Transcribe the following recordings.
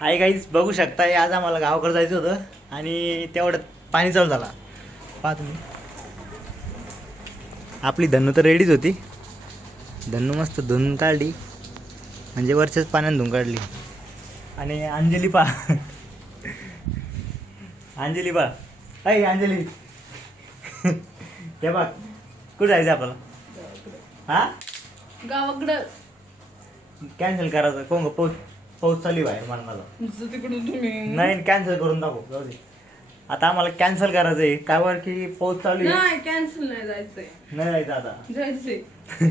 Hi guys, बघू शकताय आज आम्हाला गावाकडे जायचं होतं आणि तेवढ्यात पाणी चालू झाला. पहा तुम्ही, आपली धन्नू तर रेडीच होती. धन्नू मस्त धुवून काढली, म्हणजे वरच्याच पाण्यात धुवून काढली. आणि अंजली पहा, अंजली पहा, अय अंजली ते बघ कुठं जायचं आपल्याला? हा, गावाकडं कॅन्सल करायचं. कोण पाऊस पाऊस चालू आहे बाहेर मला तिकडून तुम्ही नाही, कॅन्सल करून टाकू. जाऊ दे, आता आम्हाला कॅन्सल करायचं आहे. काय वर की पाऊस चालू आहे. नाही कॅन्सल नाही जायचंय, नाही जायचं आता. जायचंय.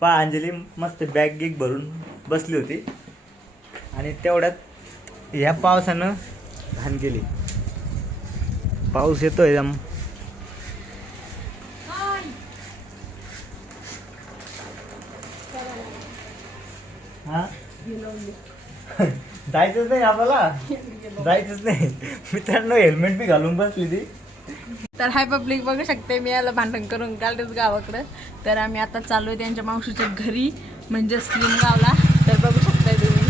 पहा अंजली मस्त बॅग गिग भरून बसली होती आणि तेवढ्यात ह्या पावसानं घाण केली. पाऊस येतोय एकदम. हा जायचंच नाही आपल्याला, जायचंच नाही. मित्रांनो हेल्मेट बी घालून बसली ती. तर हाय पब्लिक, बघू शकते मी याला भांडण करून काढतेच गावाकडं. तर आम्ही आता चालू आहे त्यांच्या मावशीच्या घरी, म्हणजे स्लिम गावला. तर बघू शकताय तुम्ही.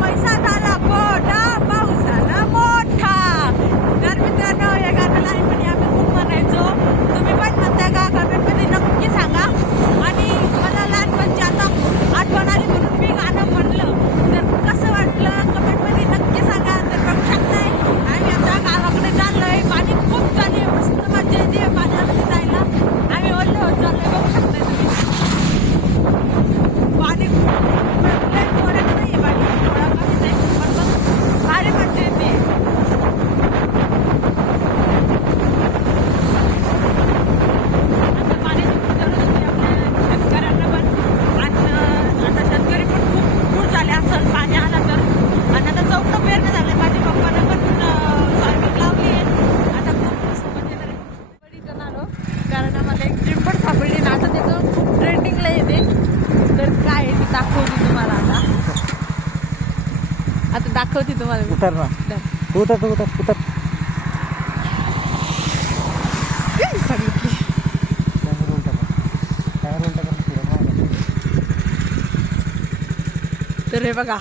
पैसा झाला मोठा, पावसाला मोठा. तर मित्रांनो, या गाण्याला आम्ही खूप म्हणायचो. तुम्ही पण म्हणता का? कमेंटमध्ये नक्की सांगा. आणि मला लहानपणची आता आठवण आली म्हणून मी गाणं म्हणलं. तर कसं वाटलं कमेंटमध्ये नक्की सांगा. तर बघू शकताय आम्ही आता गावाकडे चाललोय. पाणी खूप चालू आहे, मस्त मजा येते पाण्यामध्ये जायला. आम्ही ओले होत चाललोय, बघू शकताय तुम्ही. पाणी थोड्याच नाहीये, पाणी थोडा कमीच आहे, पण मग भारी मजा येते. आता पाण्याची खूप गरज होती आपल्या शेतकऱ्यांना पण. आणि आता शेतकरी पण खूप दूर झाले असं पाणी आलं तर. आणि आता चौकं पेरणे झाले. माझ्या पप्पाने पण सोयाबीन लावली आहे. आता खूप मस्त मजा येणार आहे. इथं आलो कारण आम्हाला एक ड्रीम पण सापडली ना, आता त्याचं खूप ट्रेंडिंगला येते. तर काय आहे ते दाखवते तुम्हाला आता दाखवते तुम्हाला. उतर ना, उतर उतर उतर. तर हे बघा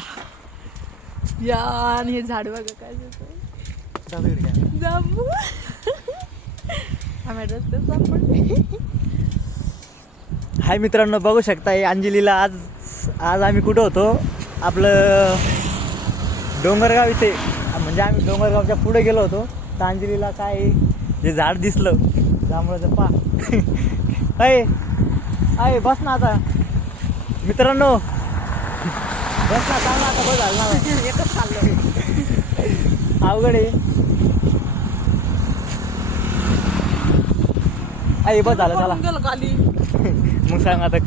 या, आणि हे झाड बघा काय जांभू. आम्ही रस्त्यात सापडले. हाय मित्रांनो, बघू शकताय अंजलीला आज आम्ही कुठं होतो? आपलं डोंगरगाव इथे, म्हणजे आम्ही डोंगरगावच्या पुढे गेलो होतो. तर अंजलीला काय जे झाड दिसलं जांभळाचं, पा अय अय बस ना आता. मित्रांनो बस ना, चांगला आता बस झालं ना. एकच चाललं अवघड आहे. अय बस झालं चला. गेलं खाली. मग सांग आता,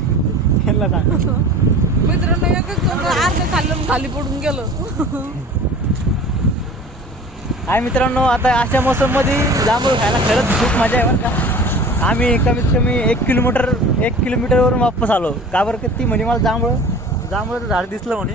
यांना सांग. मित्रांनो एकच अर्ध खाल्लं, खाली पडून गेलो. हाय मित्रांनो, आता अशा मोसममध्ये जांभूळ खायला खरंच खूप मजा आहे बरं का. आम्ही कमीत कमी 1 किलोमीटरवरून वापस आलो. का बरं? ती म्हणे मला जांभळाचं झाड दिसलं म्हणे.